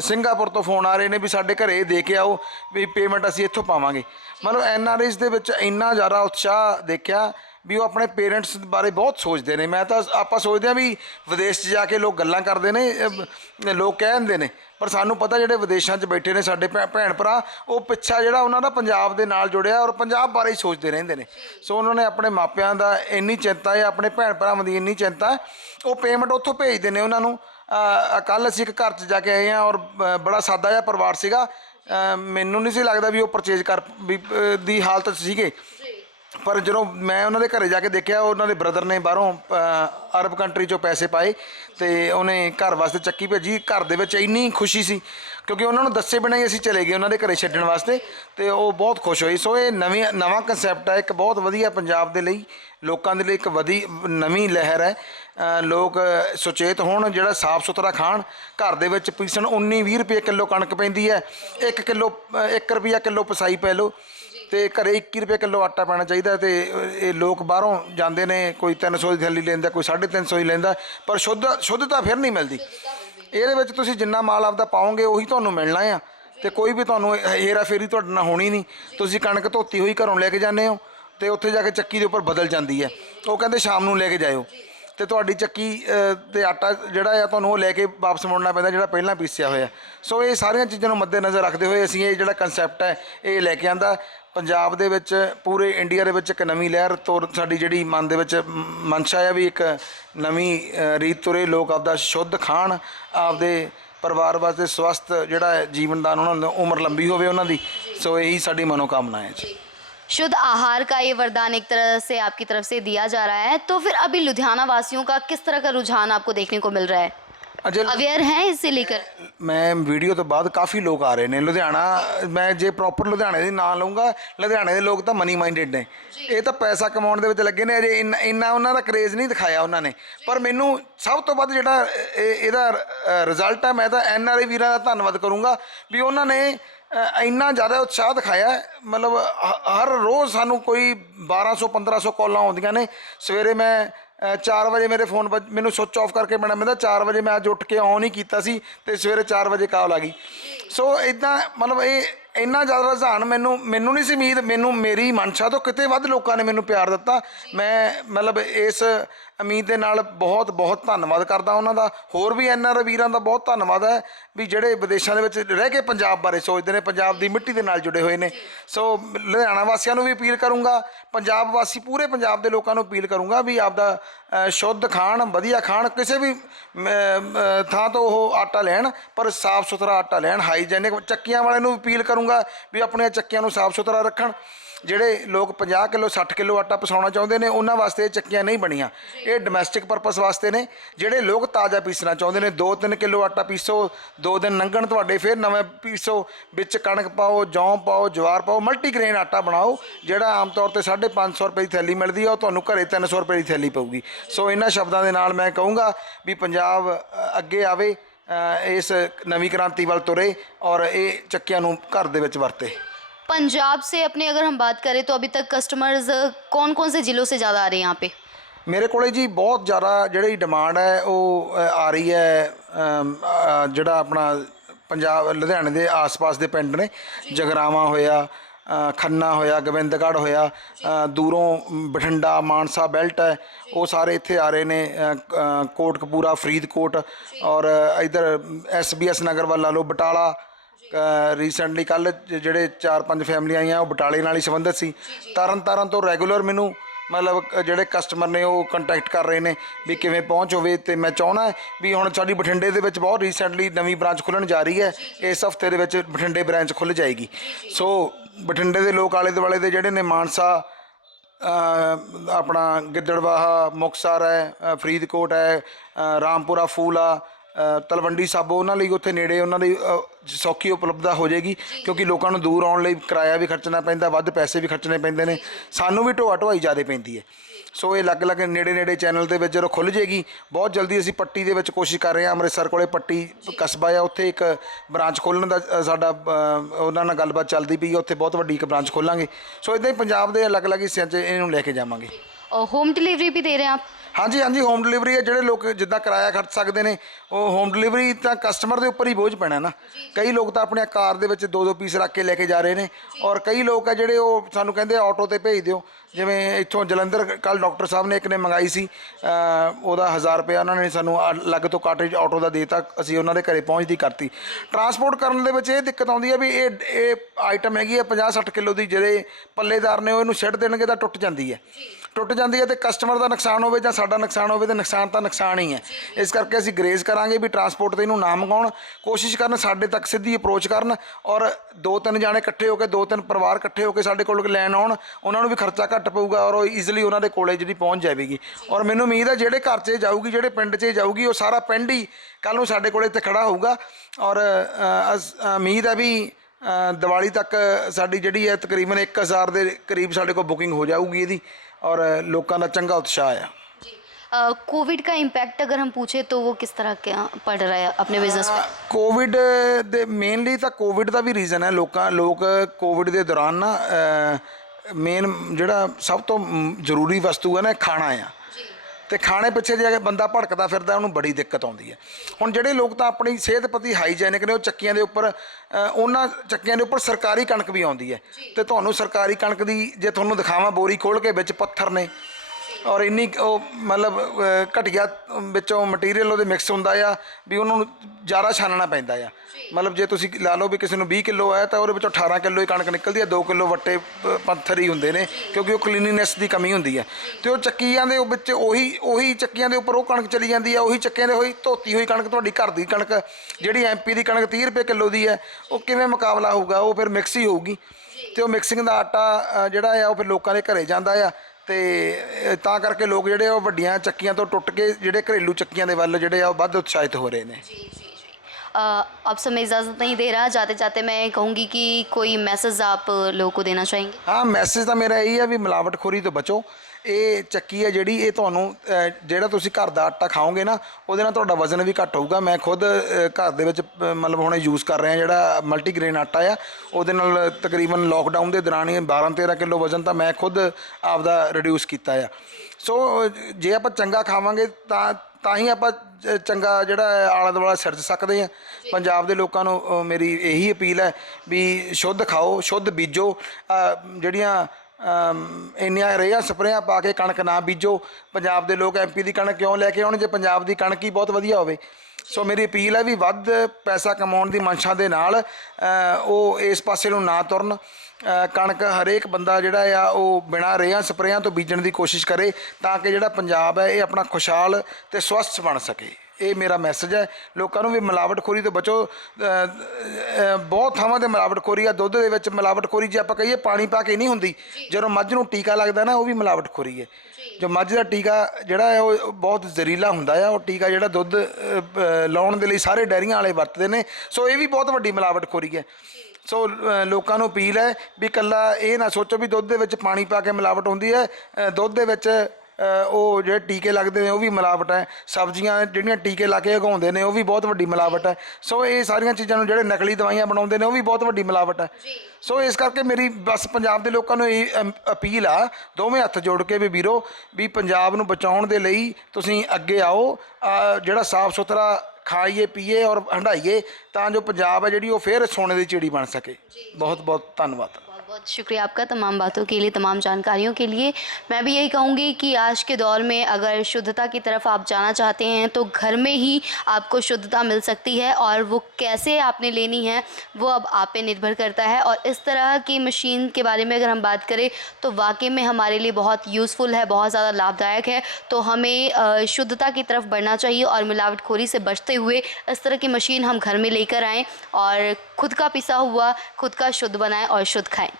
ਸਿੰਗਾਪੁਰ ਤੋਂ ਫੋਨ ਆ ਰਹੇ ਨੇ ਵੀ ਸਾਡੇ ਘਰੇ ਦੇ ਕੇ ਆਓ, ਵੀ ਪੇਮੈਂਟ ਅਸੀਂ ਇੱਥੋਂ ਪਾਵਾਂਗੇ। ਮਤਲਬ NRIs ਦੇ ਵਿੱਚ ਇੰਨਾ ਜ਼ਿਆਦਾ ਉਤਸ਼ਾਹ ਦੇਖਿਆ ਵੀ ਉਹ ਆਪਣੇ ਪੇਰੈਂਟਸ ਬਾਰੇ ਬਹੁਤ ਸੋਚਦੇ ਨੇ। ਮੈਂ ਤਾਂ ਆਪਾਂ ਸੋਚਦੇ ਹਾਂ ਵੀ ਵਿਦੇਸ਼ 'ਚ ਜਾ ਕੇ ਲੋਕ ਗੱਲਾਂ ਕਰਦੇ ਨੇ, ਲੋਕ ਕਹਿ ਦਿੰਦੇ ਨੇ, ਪਰ ਸਾਨੂੰ ਪਤਾ ਜਿਹੜੇ ਵਿਦੇਸ਼ਾਂ 'ਚ ਬੈਠੇ ਨੇ ਸਾਡੇ ਭੈਣ ਭਰਾ, ਉਹ ਪਿੱਛਾ ਜਿਹੜਾ ਉਹਨਾਂ ਦਾ ਪੰਜਾਬ ਦੇ ਨਾਲ ਜੁੜਿਆ, ਔਰ ਪੰਜਾਬ ਬਾਰੇ ਹੀ ਸੋਚਦੇ ਰਹਿੰਦੇ ਨੇ। ਸੋ ਉਹਨਾਂ ਨੇ ਆਪਣੇ ਮਾਪਿਆਂ ਦਾ ਇੰਨੀ ਚਿੰਤਾ ਹੈ, ਆਪਣੇ ਭੈਣ ਭਰਾਵਾਂ ਦੀ ਇੰਨੀ ਚਿੰਤਾ, ਉਹ ਪੇਮੈਂਟ ਉੱਥੋਂ ਭੇਜਦੇ ਨੇ ਉਹਨਾਂ ਨੂੰ। ਕੱਲ੍ਹ ਅਸੀਂ ਇੱਕ ਘਰ 'ਚ ਜਾ ਕੇ ਆਏ ਹਾਂ, ਔਰ ਬੜਾ ਸਾਦਾ ਜਿਹਾ ਪਰਿਵਾਰ ਸੀਗਾ। ਮੈਨੂੰ ਨਹੀਂ ਸੀ ਲੱਗਦਾ ਵੀ ਉਹ ਪਰਚੇਜ ਦੀ ਹਾਲਤ 'ਚ ਸੀਗੇ, ਪਰ ਜਦੋਂ ਮੈਂ ਉਹਨਾਂ ਦੇ ਘਰੇ ਜਾ ਕੇ ਦੇਖਿਆ, ਉਹਨਾਂ ਦੇ ਬ੍ਰਦਰ ਨੇ ਬਾਹਰੋਂ ਅਰਬ ਕੰਟਰੀ 'ਚੋਂ ਪੈਸੇ ਪਾਏ ਅਤੇ ਉਹਨੇ ਘਰ ਵਾਸਤੇ ਚੱਕੀ ਭੇਜੀ। ਘਰ ਦੇ ਵਿੱਚ ਇੰਨੀ ਖੁਸ਼ੀ ਸੀ, ਕਿਉਂਕਿ ਉਹਨਾਂ ਨੂੰ ਦੱਸੇ ਬਿਨਾਂ ਹੀ ਅਸੀਂ ਚਲੇ ਗਏ ਉਹਨਾਂ ਦੇ ਘਰੇ ਛੱਡਣ ਵਾਸਤੇ, ਅਤੇ ਉਹ ਬਹੁਤ ਖੁਸ਼ ਹੋਈ। ਸੋ ਇਹ ਨਵਾਂ ਕੰਸੈਪਟ ਹੈ, ਇੱਕ ਬਹੁਤ ਵਧੀਆ ਪੰਜਾਬ ਦੇ ਲਈ, ਲੋਕਾਂ ਦੇ ਲਈ ਇੱਕ ਨਵੀਂ ਲਹਿਰ ਹੈ। ਲੋਕ ਸੁਚੇਤ ਹੋਣ, ਜਿਹੜਾ ਸਾਫ਼ ਸੁਥਰਾ ਖਾਣ, ਘਰ ਦੇ ਵਿੱਚ ਪੀਸਣ। 19-20 ਰੁਪਏ ਕਿਲੋ ਕਣਕ ਪੈਂਦੀ ਹੈ, 1 ਰੁਪਈਆ ਕਿਲੋ ਪਿਸਾਈ ਪੈ ਲਓ, ਅਤੇ ਘਰੇ 21 ਰੁਪਏ ਕਿਲੋ ਆਟਾ ਪੈਣਾ ਚਾਹੀਦਾ। ਅਤੇ ਇਹ ਲੋਕ ਬਾਹਰੋਂ ਜਾਂਦੇ ਨੇ, ਕੋਈ 300 ਦੀ ਥੈਲੀ ਲੈਂਦਾ, ਕੋਈ 350 ਦੀ ਲੈਂਦਾ, ਪਰ ਸ਼ੁੱਧਤਾ ਫਿਰ ਨਹੀਂ ਮਿਲਦੀ। ਇਹਦੇ ਵਿੱਚ ਤੁਸੀਂ ਜਿੰਨਾ ਮਾਲ ਆਪਦਾ ਪਾਓਗੇ ਉਹੀ ਤੁਹਾਨੂੰ ਮਿਲਣਾ ਆ, ਅਤੇ ਕੋਈ ਵੀ ਤੁਹਾਨੂੰ ਹੇਰਾ ਫੇਰੀ ਤੁਹਾਡੇ ਨਾਲ ਹੋਣੀ ਨਹੀਂ। ਤੁਸੀਂ ਕਣਕ ਧੋਤੀ ਹੋਈ ਘਰੋਂ ਲੈ ਕੇ ਜਾਂਦੇ ਹੋ, ਅਤੇ ਉੱਥੇ ਜਾ ਕੇ ਚੱਕੀ ਦੇ ਉੱਪਰ ਬਦਲ ਜਾਂਦੀ ਹੈ, ਉਹ ਕਹਿੰਦੇ ਸ਼ਾਮ ਨੂੰ ਲੈ ਕੇ ਜਾਇਓ, ਅਤੇ ਤੁਹਾਡੀ ਚੱਕੀ ਅਤੇ ਆਟਾ ਜਿਹੜਾ ਆ ਤੁਹਾਨੂੰ ਉਹ ਲੈ ਕੇ ਵਾਪਸ ਮੁੜਨਾ ਪੈਂਦਾ ਜਿਹੜਾ ਪਹਿਲਾਂ ਪੀਸਿਆ ਹੋਇਆ। ਸੋ ਇਹ ਸਾਰੀਆਂ ਚੀਜ਼ਾਂ ਨੂੰ ਮੱਦੇਨਜ਼ਰ ਰੱਖਦੇ ਹੋਏ ਅਸੀਂ ਇਹ ਜਿਹੜਾ ਕੰਸੈਪਟ ਹੈ ਇਹ ਲੈ ਕੇ ਆਂਦਾ। ਪੰਜਾਬ ਦੇ ਵਿੱਚ, ਪੂਰੇ ਇੰਡੀਆ ਦੇ ਵਿੱਚ ਇੱਕ ਨਵੀਂ ਲਹਿਰ ਤੋਰ, ਸਾਡੀ ਜਿਹੜੀ ਮਨ ਦੇ ਵਿੱਚ ਮਨਸ਼ਾ ਹੈ ਵੀ ਇੱਕ ਨਵੀਂ ਰੀਤ ਤੁਰੇ, ਲੋਕ ਆਪਦਾ ਸ਼ੁੱਧ ਖਾਣ, ਆਪਦੇ ਪਰਿਵਾਰ ਵਾਸਤੇ ਸਵਸਥ ਜਿਹੜਾ ਜੀਵਨਦਾਨ, ਉਹਨਾਂ ਨੂੰ ਉਮਰ ਲੰਬੀ ਹੋਵੇ ਉਹਨਾਂ ਦੀ। ਸੋ ਇਹੀ ਸਾਡੀ मनोकामना है जी। शुद्ध आहार का ये वरदान एक तरह से आपकी तरफ से दिया जा रहा है, तो फिर अभी लुधियाना वासियों का किस तरह का रुझान आपको देखने को मिल रहा है? अवेयर हैं इससे लेकर? ਮੈਂ ਵੀਡੀਓ ਤੋਂ ਬਾਅਦ ਕਾਫੀ ਲੋਕ ਆ ਰਹੇ ਨੇ ਲੁਧਿਆਣਾ। ਮੈਂ ਜੇ ਪ੍ਰੋਪਰ ਲੁਧਿਆਣੇ ਦੀ ਨਾਂ ਲਊਂਗਾ, ਲੁਧਿਆਣੇ ਦੇ ਲੋਕ ਤਾਂ ਮਨੀ ਮਾਈਂਡਡ ਨੇ, ਇਹ ਤਾਂ ਪੈਸਾ ਕਮਾਉਣ ਦੇ ਵਿੱਚ ਲੱਗੇ ਨੇ। ਅਜੇ ਇੰਨਾ ਉਹਨਾਂ ਦਾ ਕਰੇਜ਼ ਨਹੀਂ ਦਿਖਾਇਆ ਉਹਨਾਂ ਨੇ। ਪਰ ਮੈਨੂੰ ਸਭ ਤੋਂ ਵੱਧ ਜਿਹੜਾ ਇਹਦਾ ਰਿਜ਼ਲਟ ਹੈ, ਮੈਂ ਤਾਂ NRI ਵੀਰਾਂ ਦਾ ਧੰਨਵਾਦ ਕਰੂੰਗਾ ਵੀ ਉਹਨਾਂ ਨੇ ਇੰਨਾ ਜ਼ਿਆਦਾ ਉਤਸ਼ਾਹ ਦਿਖਾਇਆ। ਮਤਲਬ ਹਰ ਰੋਜ਼ ਸਾਨੂੰ ਕੋਈ 1200-1500 ਕਾਲਾਂ ਆਉਂਦੀਆਂ ਨੇ। ਸਵੇਰੇ ਮੈਂ 4 ਵਜੇ ਮੇਰੇ ਫੋਨ ਮੈਨੂੰ ਸੁੱਚ ਆਫ ਕਰਕੇ ਬਣਾ ਪੈਂਦਾ। 4 ਵਜੇ ਮੈਂ ਅੱਜ ਉੱਠ ਕੇ ਔਨ ਹੀ ਕੀਤਾ ਸੀ, ਅਤੇ ਸਵੇਰੇ 4 ਵਜੇ ਕਾਲ ਆ ਗਈ। ਸੋ ਇੱਦਾਂ ਮਤਲਬ ਇਹ ਇੰਨਾ ਜ਼ਿਆਦਾ ਰੁਝਾਨ ਮੈਨੂੰ ਨਹੀਂ ਸੀ ਉਮੀਦ। ਮੇਰੀ ਮਨਸ਼ਾ ਤੋਂ ਕਿਤੇ ਵੱਧ ਲੋਕਾਂ ਨੇ ਮੈਨੂੰ ਪਿਆਰ ਦਿੱਤਾ। ਮੈਂ ਮਤਲਬ ਇਸ ਉਮੀਦ ਦੇ ਨਾਲ ਬਹੁਤ ਬਹੁਤ ਧੰਨਵਾਦ ਕਰਦਾ ਉਹਨਾਂ ਦਾ। ਹੋਰ ਵੀ NRI ਵੀਰਾਂ ਦਾ ਬਹੁਤ ਧੰਨਵਾਦ ਹੈ ਵੀ ਜਿਹੜੇ ਵਿਦੇਸ਼ਾਂ ਦੇ ਵਿੱਚ ਰਹਿ ਕੇ ਪੰਜਾਬ ਬਾਰੇ ਸੋਚਦੇ ਨੇ, ਪੰਜਾਬ ਦੀ ਮਿੱਟੀ ਦੇ ਨਾਲ ਜੁੜੇ ਹੋਏ ਨੇ। ਸੋ ਲੁਧਿਆਣਾ ਵਾਸੀਆਂ ਨੂੰ ਵੀ ਅਪੀਲ ਕਰੂੰਗਾ, ਪੰਜਾਬ ਵਾਸੀ ਪੂਰੇ ਪੰਜਾਬ ਦੇ ਲੋਕਾਂ ਨੂੰ ਅਪੀਲ ਕਰੂੰਗਾ ਵੀ ਆਪਦਾ ਸ਼ੁੱਧ ਖਾਣ, ਵਧੀਆ ਖਾਣ, ਕਿਸੇ ਵੀ ਥਾਂ ਤੋਂ ਉਹ ਆਟਾ ਲੈਣ, ਪਰ ਸਾਫ਼ ਸੁਥਰਾ ਆਟਾ ਲੈਣ, ਹਾਈਜੈਨਿਕ। ਚੱਕੀਆਂ ਵਾਲਿਆਂ ਨੂੰ ਅਪੀਲ ਕਰੂੰਗਾ ਵੀ ਆਪਣੀਆਂ ਚੱਕੀਆਂ ਨੂੰ ਸਾਫ਼ ਸੁਥਰਾ ਰੱਖਣ। ਜਿਹੜੇ ਲੋਕ 50 ਕਿਲੋ 60 ਕਿਲੋ ਆਟਾ ਪਿਸਾਉਣਾ ਚਾਹੁੰਦੇ ਨੇ, ਉਹਨਾਂ ਵਾਸਤੇ ਇਹ ਚੱਕੀਆਂ ਨਹੀਂ ਬਣੀਆਂ। ਇਹ ਡੋਮੈਸਟਿਕ ਪਰਪਸ ਵਾਸਤੇ ਨੇ। ਜਿਹੜੇ ਲੋਕ ਤਾਜ਼ਾ ਪੀਸਣਾ ਚਾਹੁੰਦੇ ਨੇ, 2-3 ਕਿਲੋ ਆਟਾ ਪੀਸੋ, 2 ਦਿਨ ਲੰਘਣ ਤੁਹਾਡੇ, ਫਿਰ ਨਵੇਂ ਪੀਸੋ, ਵਿੱਚ ਕਣਕ ਪਾਓ, ਜੌਂ ਪਾਓ, ਜਵਾਰ ਪਾਓ, ਮਲਟੀਗ੍ਰੇਨ ਆਟਾ ਬਣਾਓ, ਜਿਹੜਾ ਆਮ ਤੌਰ 'ਤੇ 550 ਰੁਪਏ ਦੀ ਥੈਲੀ ਮਿਲਦੀ ਆ, ਉਹ ਤੁਹਾਨੂੰ ਘਰੇ 300 ਰੁਪਏ ਦੀ ਥੈਲੀ ਪਊਗੀ। ਸੋ ਇਹਨਾਂ ਸ਼ਬਦਾਂ ਦੇ ਨਾਲ ਮੈਂ ਕਹੂੰਗਾ ਵੀ ਪੰਜਾਬ ਅੱਗੇ ਆਵੇ, ਇਸ ਨਵੀਂ ਕ੍ਰਾਂਤੀ ਵੱਲ ਤੁਰੇ, ਔਰ ਇਹ ਚੱਕੀਆਂ ਨੂੰ ਘਰ ਦੇ ਵਿੱਚ ਵਰਤੇ। पंजाब से अपने अगर हम बात करें तो अभी तक कस्टमर्स कौन कौन से ज़िलों से ज़्यादा आ रहे हैं यहाँ पे? ਮੇਰੇ ਕੋਲੇ ਜੀ ਬਹੁਤ ਜ਼ਿਆਦਾ ਜਿਹੜੀ ਡਿਮਾਂਡ ਹੈ ਉਹ ਆ ਰਹੀ ਹੈ ਜਿਹੜਾ ਆਪਣਾ ਪੰਜਾਬ ਲੁਧਿਆਣੇ ਦੇ ਆਸ-ਪਾਸ ਦੇ ਪਿੰਡ ਨੇ, ਜਗਰਾਵਾਂ ਹੋਇਆ, ਖੰਨਾ ਹੋਇਆ, ਗੋਬਿੰਦਗੜ੍ਹ ਹੋਇਆ, ਦੂਰੋਂ ਬਠਿੰਡਾ ਮਾਨਸਾ ਬੈਲਟ ਹੈ, ਉਹ ਸਾਰੇ ਇੱਥੇ ਆ ਰਹੇ ਨੇ, ਕੋਟਕਪੂਰਾ, ਫਰੀਦਕੋਟ ਔਰ ਇੱਧਰ SBS ਨਗਰ ਵੱਲ ਲਾ ਲਓ, ਬਟਾਲਾ। ਰੀਸੈਂਟਲੀ ਕੱਲ੍ਹ ਜਿਹੜੇ 4-5 ਫੈਮਲੀਆਂ ਆਈਆਂ ਉਹ ਬਟਾਲੇ ਨਾਲ ਹੀ ਸੰਬੰਧਿਤ ਸੀ। ਤਰਨ ਤਾਰਨ ਤੋਂ ਰੈਗੂਲਰ ਮੈਨੂੰ ਮਤਲਬ ਜਿਹੜੇ ਕਸਟਮਰ ਨੇ ਉਹ ਕੰਟੈਕਟ ਕਰ ਰਹੇ ਨੇ ਵੀ ਕਿਵੇਂ ਪਹੁੰਚ ਹੋਵੇ। ਅਤੇ ਮੈਂ ਚਾਹੁੰਦਾ ਵੀ ਹੁਣ ਸਾਡੀ ਬਠਿੰਡੇ ਦੇ ਵਿੱਚ ਬਹੁਤ ਰੀਸੈਂਟਲੀ ਨਵੀਂ ਬ੍ਰਾਂਚ ਖੁੱਲ੍ਹਣ ਜਾ ਰਹੀ ਹੈ, ਇਸ ਹਫਤੇ ਦੇ ਵਿੱਚ ਬਠਿੰਡੇ ਬ੍ਰਾਂਚ ਖੁੱਲ੍ਹ ਜਾਏਗੀ। ਸੋ ਬਠਿੰਡੇ ਦੇ ਲੋਕ ਆਲੇ ਦੁਆਲੇ ਦੇ ਜਿਹੜੇ ਨੇ ਮਾਨਸਾ, ਆਪਣਾ ਗਿੱਦੜਬਾਹਾ, ਮੁਕਤਸਰ ਹੈ, ਫਰੀਦਕੋਟ ਹੈ, ਰਾਮਪੁਰਾ ਫੂਲ ਆ, ਤਲਵੰਡੀ ਸਾਬੋ, ਉਹਨਾਂ ਲਈ ਉੱਥੇ ਨੇੜੇ ਉਹਨਾਂ ਦੀ ਸੌਖੀ ਉਪਲਬਧਤਾ ਹੋ ਜਾਏਗੀ, ਕਿਉਂਕਿ ਲੋਕਾਂ ਨੂੰ ਦੂਰ ਆਉਣ ਲਈ ਕਿਰਾਇਆ ਵੀ ਖਰਚਣਾ ਪੈਂਦਾ, ਵੱਧ ਪੈਸੇ ਵੀ ਖਰਚਣੇ ਪੈਂਦੇ ਨੇ, ਸਾਨੂੰ ਵੀ ਢੋਆ ਢੁਆਈ ਜ਼ਿਆਦਾ ਪੈਂਦੀ ਹੈ। ਸੋ ਇਹ ਅਲੱਗ-ਅਲੱਗ ਨੇੜੇ ਚੈਨਲ ਦੇ ਵਿੱਚ ਜਦੋਂ ਖੁੱਲ੍ਹ ਜਾਏਗੀ ਬਹੁਤ ਜਲਦੀ। ਅਸੀਂ ਪੱਟੀ ਦੇ ਵਿੱਚ ਕੋਸ਼ਿਸ਼ ਕਰ ਰਹੇ ਹਾਂ, ਅੰਮ੍ਰਿਤਸਰ ਕੋਲੇ ਪੱਟੀ ਕਸਬਾ ਆ, ਉੱਥੇ ਇੱਕ ਬ੍ਰਾਂਚ ਖੋਲ੍ਹਣ ਦਾ ਸਾਡਾ ਉਹਨਾਂ ਨਾਲ ਗੱਲਬਾਤ ਚੱਲਦੀ ਪਈ, ਉੱਥੇ ਬਹੁਤ ਵੱਡੀ ਇੱਕ ਬ੍ਰਾਂਚ ਖੋਲਾਂਗੇ। ਸੋ ਇੱਦਾਂ ਹੀ ਪੰਜਾਬ ਦੇ ਅਲੱਗ-ਅਲੱਗ ਹਿੱਸਿਆਂ 'ਚ ਇਹਨੂੰ ਲੈ ਕੇ ਜਾਵਾਂਗੇ। होम डिलीवरी भी दे रहे हैं आप? ਹਾਂਜੀ ਹਾਂਜੀ, ਹੋਮ ਡਿਲੀਵਰੀ ਹੈ। ਜਿਹੜੇ ਲੋਕ ਜਿੱਦਾਂ ਕਿਰਾਇਆ ਖਰਚ ਸਕਦੇ ਨੇ ਉਹ ਹੋਮ ਡਿਲੀਵਰੀ ਤਾਂ ਕਸਟਮਰ ਦੇ ਉੱਪਰ ਹੀ ਬੋਝ ਪੈਣਾ ਨਾ। ਕਈ ਲੋਕ ਤਾਂ ਆਪਣੀਆਂ ਕਾਰ ਦੇ ਵਿੱਚ 2-2 ਪੀਸ ਰੱਖ ਕੇ ਲੈ ਕੇ ਜਾ ਰਹੇ ਨੇ, ਔਰ ਕਈ ਲੋਕ ਆ ਜਿਹੜੇ ਉਹ ਸਾਨੂੰ ਕਹਿੰਦੇ ਆਟੋ 'ਤੇ ਭੇਜ ਦਿਓ। ਜਿਵੇਂ ਇੱਥੋਂ ਜਲੰਧਰ ਕੱਲ੍ਹ ਡਾਕਟਰ ਸਾਹਿਬ ਨੇ ਇੱਕ ਨੇ ਮੰਗਾਈ ਸੀ, ਉਹਦਾ 1000 ਰੁਪਇਆ ਉਹਨਾਂ ਨੇ ਸਾਨੂੰ ਅਲੱਗ ਤੋਂ ਕਾਟੇਜ ਆਟੋ ਦਾ ਦੇ ਤਾ, ਅਸੀਂ ਉਹਨਾਂ ਦੇ ਘਰੇ ਪਹੁੰਚਦੀ ਕਰਤੀ। ਟਰਾਂਸਪੋਰਟ ਕਰਨ ਦੇ ਵਿੱਚ ਇਹ ਦਿੱਕਤ ਆਉਂਦੀ ਹੈ ਵੀ ਇਹ ਆਈਟਮ ਹੈਗੀ ਹੈ 50-60 ਕਿਲੋ ਦੀ, ਜਿਹੜੇ ਪੱਲੇਦਾਰ ਨੇ ਉਹ ਇਹਨੂੰ ਸਿੱਟ ਦੇਣਗੇ ਤਾਂ ਟੁੱਟ ਜਾਂਦੀ ਹੈ ਅਤੇ ਕਸਟਮਰ ਦਾ ਨੁਕਸਾਨ ਹੋਵੇ ਜਾਂ ਸਾਡਾ ਨੁਕਸਾਨ ਹੋਵੇ ਤਾਂ ਨੁਕਸਾਨ ਤਾਂ ਨੁਕਸਾਨ ਹੀ ਹੈ। ਇਸ ਕਰਕੇ ਅਸੀਂ ਗਰੇਜ਼ ਕਰਾਂਗੇ ਵੀ ਟਰਾਂਸਪੋਰਟ 'ਤੇ ਇਹਨੂੰ ਨਾ ਮੰਗਾਉਣ, ਕੋਸ਼ਿਸ਼ ਕਰਨ ਸਾਡੇ ਤੱਕ ਸਿੱਧੀ ਅਪਰੋਚ ਕਰਨ, ਔਰ 2-3 ਜਾਣੇ ਇਕੱਠੇ ਹੋ ਕੇ, 2-3 ਪਰਿਵਾਰ ਇਕੱਠੇ ਹੋ ਕੇ ਸਾਡੇ ਕੋਲ ਲੈਣ ਆਉਣ। ਉਹਨਾਂ ਨੂੰ ਵੀ ਖਰਚਾ ਘੱਟ ਪਊਗਾ ਔਰ ਉਹ ਈਜ਼ੀਲੀ ਉਹਨਾਂ ਦੇ ਕੋਲੇ ਜਿਹੜੀ ਪਹੁੰਚ ਜਾਵੇਗੀ। ਔਰ ਮੈਨੂੰ ਉਮੀਦ ਹੈ ਜਿਹੜੇ ਘਰ 'ਚ ਜਾਊਗੀ, ਜਿਹੜੇ ਪਿੰਡ 'ਚ ਜਾਊਗੀ, ਉਹ ਸਾਰਾ ਪਿੰਡ ਹੀ ਕੱਲ੍ਹ ਨੂੰ ਸਾਡੇ ਕੋਲੇ ਇੱਥੇ ਖੜ੍ਹਾ ਹੋਊਗਾ। ਔਰ ਉਮੀਦ ਹੈ ਵੀ ਦੀਵਾਲੀ ਤੱਕ ਸਾਡੀ ਜਿਹੜੀ ਹੈ ਤਕਰੀਬਨ 1000 ਦੇ ਕਰੀਬ ਸਾਡੇ ਕੋਲ ਬੁਕਿੰਗ ਹੋ ਜਾਊਗੀ ਇਹਦੀ, ਔਰ ਲੋਕਾਂ ਦਾ ਚੰਗਾ ਉਤਸ਼ਾਹ ਆ। कोविड का इम्पैक्ट अगर हम पूछे तो वो किस तरह का पड़ रहा है अपने बिजनेस पे? ਕੋਵਿਡ ਦੇ ਮੇਨਲੀ ਤਾਂ ਕੋਵਿਡ ਦਾ ਵੀ ਰੀਜ਼ਨ ਹੈ। ਲੋਕ ਕੋਵਿਡ ਦੇ ਦੌਰਾਨ ਨਾ ਮੇਨ ਜਿਹੜਾ ਸਭ ਤੋਂ ਜ਼ਰੂਰੀ ਵਸਤੂ ਹੈ ਨਾ, ਖਾਣਾ ਆ, ਅਤੇ ਖਾਣੇ ਪਿੱਛੇ ਜੇ ਬੰਦਾ ਭੜਕਦਾ ਫਿਰਦਾ ਉਹਨੂੰ ਬੜੀ ਦਿੱਕਤ ਆਉਂਦੀ ਹੈ। ਹੁਣ ਜਿਹੜੇ ਲੋਕ ਤਾਂ ਆਪਣੀ ਸਿਹਤ ਪ੍ਰਤੀ ਹਾਈਜੈਨਿਕ ਨੇ, ਉਹ ਚੱਕੀਆਂ ਦੇ ਉੱਪਰ, ਉਹਨਾਂ ਚੱਕੀਆਂ ਦੇ ਉੱਪਰ ਸਰਕਾਰੀ ਕਣਕ ਵੀ ਆਉਂਦੀ ਹੈ, ਅਤੇ ਤੁਹਾਨੂੰ ਸਰਕਾਰੀ ਕਣਕ ਦੀ ਜੇ ਤੁਹਾਨੂੰ ਦਿਖਾਵਾਂ ਬੋਰੀ ਖੋਲ੍ਹ ਕੇ, ਵਿੱਚ ਪੱਥਰ ਨੇ ਔਰ ਇੰਨੀ ਉਹ ਮਤਲਬ ਘਟੀਆ ਵਿੱਚੋਂ ਮਟੀਰੀਅਲ ਉਹਦੇ ਮਿਕਸ ਹੁੰਦਾ ਆ ਵੀ ਉਹਨੂੰ ਜ਼ਿਆਦਾ ਛਾਨਣਾ ਪੈਂਦਾ ਆ। ਮਤਲਬ ਜੇ ਤੁਸੀਂ ਲਾ ਲਓ ਵੀ ਕਿਸੇ ਨੂੰ 20 ਕਿਲੋ ਹੈ ਤਾਂ ਉਹਦੇ ਵਿੱਚੋਂ 18 ਕਿਲੋ ਹੀ ਕਣਕ ਨਿਕਲਦੀ ਹੈ, 2 ਕਿਲੋ ਵੱਟੇ ਪੱਥਰ ਹੀ ਹੁੰਦੇ ਨੇ, ਕਿਉਂਕਿ ਉਹ ਕਲੀਨਿਨੈਸ ਦੀ ਕਮੀ ਹੁੰਦੀ ਹੈ। ਅਤੇ ਉਹ ਚੱਕੀਆਂ ਦੇ ਵਿੱਚ ਉਹੀ ਚੱਕੀਆਂ ਦੇ ਉੱਪਰ ਉਹ ਕਣਕ ਚਲੀ ਜਾਂਦੀ ਹੈ, ਉਹੀ ਚੱਕੀਆਂ ਦੇ ਹੋਈ ਧੋਤੀ ਹੋਈ ਕਣਕ, ਤੁਹਾਡੀ ਘਰ ਦੀ ਕਣਕ ਜਿਹੜੀ MP ਦੀ ਕਣਕ 30 ਰੁਪਏ ਕਿਲੋ ਦੀ ਹੈ, ਉਹ ਕਿਵੇਂ ਮੁਕਾਬਲਾ ਹੋਊਗਾ? ਉਹ ਫਿਰ ਮਿਕਸ ਹੀ ਹੋਊਗੀ, ਅਤੇ ਉਹ ਮਿਕਸਿੰਗ ਦਾ ਆਟਾ ਜਿਹੜਾ ਆ ਉਹ ਫਿਰ ਲੋਕਾਂ ਦੇ ਘਰੇ ਜਾਂਦਾ ਆ। ਅਤੇ ਤਾਂ ਕਰਕੇ ਲੋਕ ਜਿਹੜੇ ਉਹ ਵੱਡੀਆਂ ਚੱਕੀਆਂ ਤੋਂ ਟੁੱਟ ਕੇ ਜਿਹੜੇ ਘਰੇਲੂ ਚੱਕੀਆਂ ਦੇ ਵੱਲ ਜਿਹੜੇ ਆ ਉਹ ਵੱਧ ਉਤਸ਼ਾਹਿਤ ਹੋ ਰਹੇ ਨੇ। अब समय इजाज़त नहीं दे रहा, जाते जाते मैं कहूँगी कि कोई मैसेज आप लोगों को देना चाहेंगे? हाँ, मैसेज ਤਾਂ ਮੇਰਾ ਇਹੀ ਹੈ ਵੀ ਮਿਲਾਵਟਖੋਰੀ ਤੋਂ ਬਚੋ। ਇਹ ਚੱਕੀ ਹੈ ਜਿਹੜੀ, ਇਹ ਤੁਹਾਨੂੰ ਜਿਹੜਾ ਤੁਸੀਂ ਘਰ ਦਾ ਆਟਾ ਖਾਓਗੇ ਨਾ, ਉਹਦੇ ਨਾਲ ਤੁਹਾਡਾ ਵਜ਼ਨ ਵੀ ਘੱਟ ਹੋਊਗਾ। ਮੈਂ ਖੁਦ ਘਰ ਦੇ ਵਿੱਚ ਮਤਲਬ ਹੁਣ ਯੂਜ਼ ਕਰ ਰਿਹਾ ਜਿਹੜਾ ਮਲਟੀਗ੍ਰੇਨ ਆਟਾ ਆ, ਉਹਦੇ ਨਾਲ ਤਕਰੀਬਨ ਲੋਕਡਾਊਨ ਦੇ ਦੌਰਾਨ ਹੀ 12-13 ਕਿਲੋ ਵਜ਼ਨ ਤਾਂ ਮੈਂ ਖੁਦ ਆਪਦਾ ਰਿਡਿਊਸ ਕੀਤਾ ਆ। ਸੋ ਜੇ ਆਪਾਂ ਚੰਗਾ ਖਾਵਾਂਗੇ ਤਾਂ ਹੀ ਆਪਾਂ ਚੰਗਾ ਜਿਹੜਾ ਆਲਾ ਦੁਆਲਾ ਸਿਰਜ ਸਕਦੇ ਹਾਂ। ਪੰਜਾਬ ਦੇ ਲੋਕਾਂ ਨੂੰ ਮੇਰੀ ਇਹੀ ਅਪੀਲ ਹੈ ਵੀ ਸ਼ੁੱਧ ਖਾਓ, ਸ਼ੁੱਧ ਬੀਜੋ। ਜਿਹੜੀਆਂ ਇੰਨੀਆਂ ਰੇਹਾਂ ਸਪਰੇਆਂ ਪਾ ਕੇ ਕਣਕ ਨਾ ਬੀਜੋ। ਪੰਜਾਬ ਦੇ ਲੋਕ MP ਦੀ ਕਣਕ ਕਿਉਂ ਲੈ ਕੇ ਆਉਣ ਜੇ ਪੰਜਾਬ ਦੀ ਕਣਕ ਹੀ ਬਹੁਤ ਵਧੀਆ ਹੋਵੇ? ਸੋ ਮੇਰੀ ਅਪੀਲ ਹੈ ਵੀ ਵੱਧ ਪੈਸਾ ਕਮਾਉਣ ਦੀ ਮਨਸ਼ਾ ਦੇ ਨਾਲ ਉਹ ਇਸ ਪਾਸੇ ਨੂੰ ਨਾ ਤੁਰਨ। ਕਣਕ ਹਰੇਕ ਬੰਦਾ ਜਿਹੜਾ ਆ ਉਹ ਬਿਨਾਂ ਰੇਹਾਂ ਸਪਰੇਆਂ ਤੋਂ ਬੀਜਣ ਦੀ ਕੋਸ਼ਿਸ਼ ਕਰੇ, ਤਾਂ ਕਿ ਜਿਹੜਾ ਪੰਜਾਬ ਹੈ ਇਹ ਆਪਣਾ ਖੁਸ਼ਹਾਲ ਅਤੇ ਸਵਸਥ ਬਣ ਸਕੇ। ਇਹ ਮੇਰਾ ਮੈਸੇਜ ਹੈ। ਲੋਕਾਂ ਨੂੰ ਵੀ ਮਿਲਾਵਟਖੋਰੀ ਤੋਂ ਬਚੋ। ਬਹੁਤ ਥਾਵਾਂ 'ਤੇ ਮਿਲਾਵਟਖੋਰੀ ਆ। ਦੁੱਧ ਦੇ ਵਿੱਚ ਮਿਲਾਵਟਖੋਰੀ ਜੇ ਆਪਾਂ ਕਹੀਏ ਪਾਣੀ ਪਾ ਕੇ ਨਹੀਂ ਹੁੰਦੀ, ਜਦੋਂ ਮੱਝ ਨੂੰ ਟੀਕਾ ਲੱਗਦਾ ਨਾ, ਉਹ ਵੀ ਮਿਲਾਵਟਖੋਰੀ ਹੈ। ਜੋ ਮੱਝ ਦਾ ਟੀਕਾ ਜਿਹੜਾ ਹੈ ਉਹ ਬਹੁਤ ਜ਼ਹਿਰੀਲਾ ਹੁੰਦਾ ਆ। ਉਹ ਟੀਕਾ ਜਿਹੜਾ ਦੁੱਧ ਲਾਉਣ ਦੇ ਲਈ ਸਾਰੇ ਡੈਰੀਆਂ ਵਾਲੇ ਵਰਤਦੇ ਨੇ। ਸੋ ਇਹ ਵੀ ਬਹੁਤ ਵੱਡੀ ਮਿਲਾਵਟਖੋਰੀ ਹੈ। ਸੋ ਲੋਕਾਂ ਨੂੰ ਅਪੀਲ ਹੈ ਵੀ ਇਕੱਲਾ ਇਹ ਨਾ ਸੋਚੋ ਵੀ ਦੁੱਧ ਦੇ ਵਿੱਚ ਪਾਣੀ ਪਾ ਕੇ ਮਿਲਾਵਟ ਹੁੰਦੀ ਹੈ। ਦੁੱਧ ਦੇ ਵਿੱਚ ਉਹ ਜਿਹੜੇ ਟੀਕੇ ਲੱਗਦੇ ਨੇ ਉਹ ਵੀ ਮਿਲਾਵਟ ਹੈ, ਸਬਜ਼ੀਆਂ ਜਿਹੜੀਆਂ ਟੀਕੇ ਲਾ ਕੇ ਉਗਾਉਂਦੇ ਨੇ ਉਹ ਵੀ ਬਹੁਤ ਵੱਡੀ ਮਿਲਾਵਟ ਹੈ। ਸੋ ਇਹ ਸਾਰੀਆਂ ਚੀਜ਼ਾਂ ਨੂੰ ਜਿਹੜੇ ਨਕਲੀ ਦਵਾਈਆਂ ਬਣਾਉਂਦੇ ਨੇ ਉਹ ਵੀ ਬਹੁਤ ਵੱਡੀ ਮਿਲਾਵਟ ਹੈ। ਸੋ ਇਸ ਕਰਕੇ ਮੇਰੀ ਬਸ ਪੰਜਾਬ ਦੇ ਲੋਕਾਂ ਨੂੰ ਇਹ ਅਪੀਲ ਆ, ਦੋਵੇਂ ਹੱਥ ਜੋੜ ਕੇ ਵੀ ਵੀਰੋ ਵੀ ਪੰਜਾਬ ਨੂੰ ਬਚਾਉਣ ਦੇ ਲਈ ਤੁਸੀਂ ਅੱਗੇ ਆਓ, ਜਿਹੜਾ ਸਾਫ਼ ਸੁਥਰਾ ਖਾਈਏ ਪੀਏ ਔਰ ਹੰਡਾਈਏ ਤਾਂ ਜੋ ਪੰਜਾਬ ਹੈ ਜਿਹੜੀ ਉਹ ਫਿਰ ਸੋਨੇ ਦੀ ਚਿੜੀ ਬਣ सके। बहुत बहुत धन्यवाद। बहुत बहुत शुक्रिया आपका तमाम बातों के लिए, तमाम जानकारियों के लिए। मैं भी यही कहूँगी कि आज के दौर में अगर शुद्धता की तरफ आप जाना चाहते हैं तो घर में ही आपको शुद्धता मिल सकती है, और वो कैसे आपने लेनी है वो अब आप पे निर्भर करता है। और इस तरह की मशीन के बारे में अगर हम बात करें तो वाकई में हमारे लिए बहुत यूज़फुल है, बहुत ज़्यादा लाभदायक है। तो हमें शुद्धता की तरफ बढ़ना चाहिए और मिलावटखोरी से बचते हुए इस तरह की मशीन हम घर में लेकर आएँ और खुद का पिसा हुआ खुद का शुद्ध बनाएं और शुद्ध खाएं।